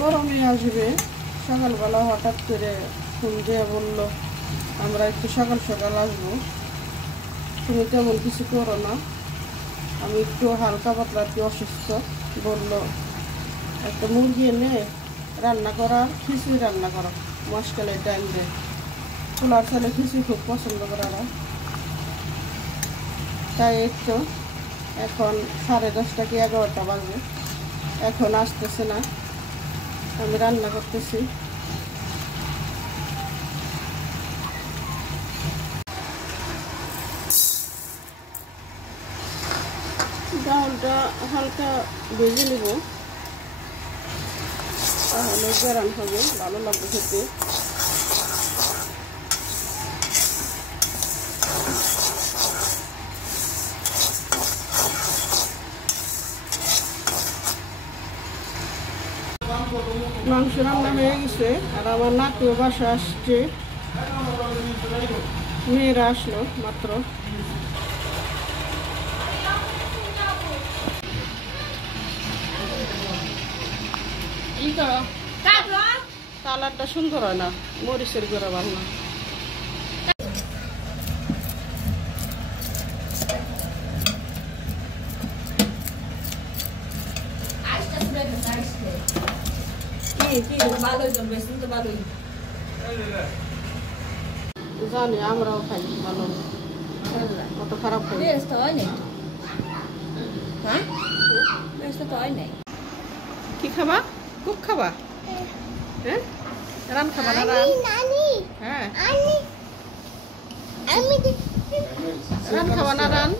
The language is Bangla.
গরমে আসবে। সকালবেলা হঠাৎ করে ফোন দিয়ে বললো আমরা একটু সকাল সকাল আসবো, তুমি তেমন কিছু করো না, আমি একটু হালকা পাতলা একটু অসুস্থ। বললো একটা মুরগি এনে রান্না করা, খিচুড়ি রান্না করা মাসকালের টাইম দিয়ে। পোলার চালে খিচুড়ি খুব পছন্দ করে ওরা, তাই একটু এখন 10:30 কি 11টা বাজে, এখন আসতেছে না, আমি রান্না করতেছি। ডালটা হালকা ভেজে নেব, তাহলে গরম হবে, ভালো লাগবে খেতে। মাংস রান্না হয়ে গেছে, আর আমার নাতিও বাসা আসছে, মেয়েরা আসলো মাত্র। কালারটা সুন্দর হয় না, মরিচের গুঁড়া ভালো না। জানি আমরাও খাই ভালো, অত খারাপ খাই। কি খাবা? কুক খাবা? হ্যাঁ, রান খাবা না? রান, হ্যাঁ, রান খাবা না? রান